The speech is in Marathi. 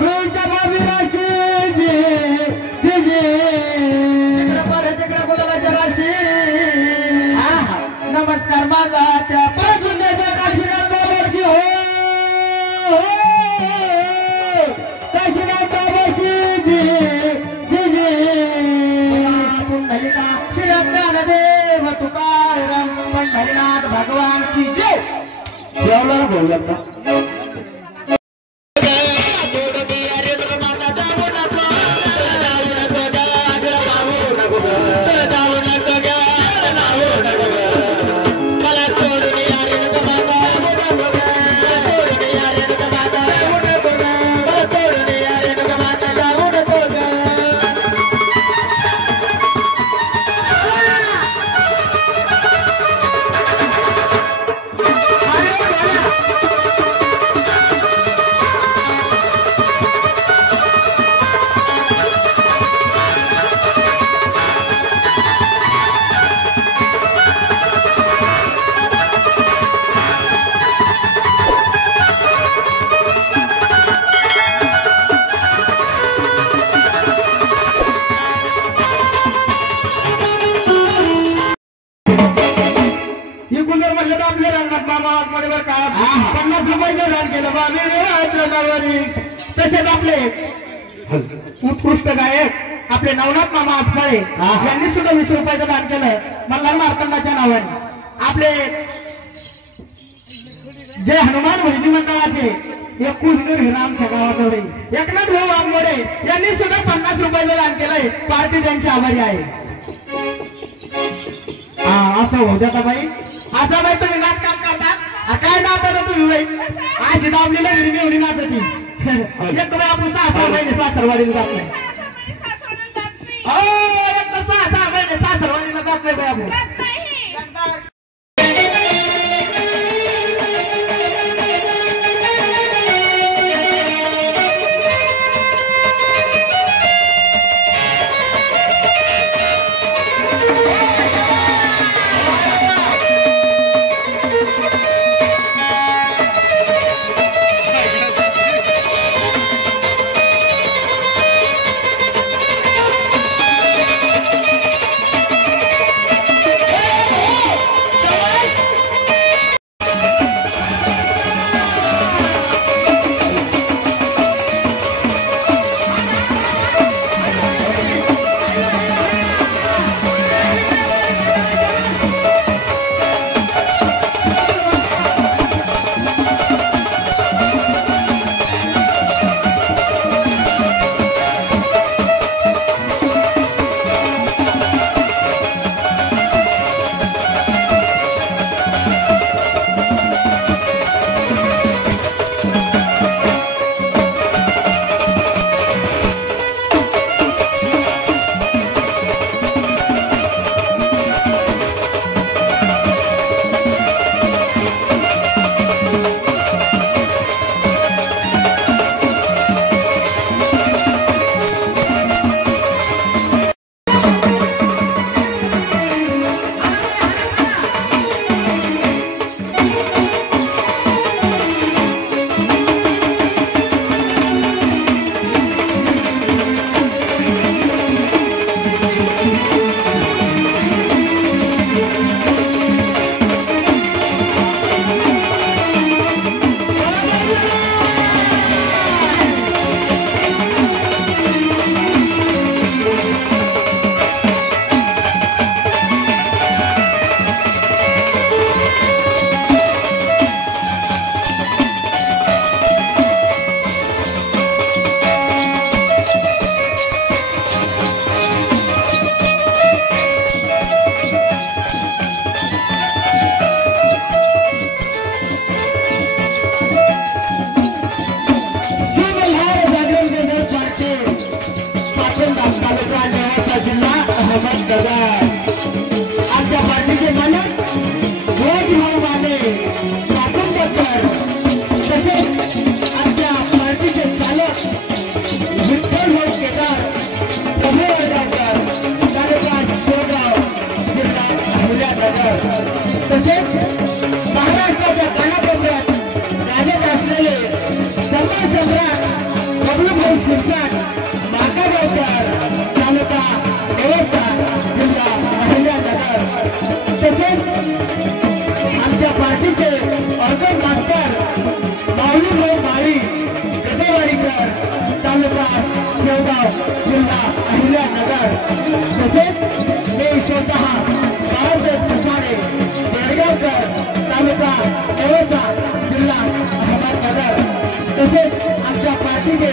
रोईच्या बाबी राशी तिकडे बोलायच्या राशी नमस्कार माझा त्या पासून द्यायच्या काशीनाथ बाबाशी हो काशीनाथ बाबाशी पुंडलिका श्री ज्ञानदेव तुकाराम पंढरीनाथ भगवान की जय. जेवला बोलला तसेच आपले उत्कृष्ट गायक आपले नवनाथ मामा आजकाळे यांनी सुद्धा 20 रुपयाचं दान केलं मल्हार मार्तंडाच्या नावाने. आपले जय हनुमान वैद्य मंडळाचे एक कुजूर हिरा आमच्या गावाकडे एकनाथ भाऊ वाघमोडे यांनी सुद्धा 50 रुपयाचं दान केलंय. पार्टी त्यांची आभारी आहे. असं होऊ द्या बाई. असं बाई तुम्ही नाच काम करता काय नाचता तुम्ही बाई अशी दाबलेला हिरवी एवढी नाचती एक बाई आपण 6-6 महिने सासरवाडीला जात नाही. एक 6-6 महिने सासरवाडीला जात नाही बाई आपण. तसेच महाराष्ट्राच्या कानाकोपऱ्यात गाजत असलेले सम्राट बबलूभाई शिरसाट माकागावकर तालुका येवला जिल्हा अहिल्यानगर तसेच आमच्या पार्टीचे ऑर्गन मास्टर माऊलीभाऊ माळी गदेवाडीकर तालुका शेवगाव जिल्हा अहिल्यानगर तसेच मी स्वतः बाळासाहेब कुमारे बेळगावकर तालुका येवला जिल्हा अहमदनगर तसेच आमच्या पार्टीचे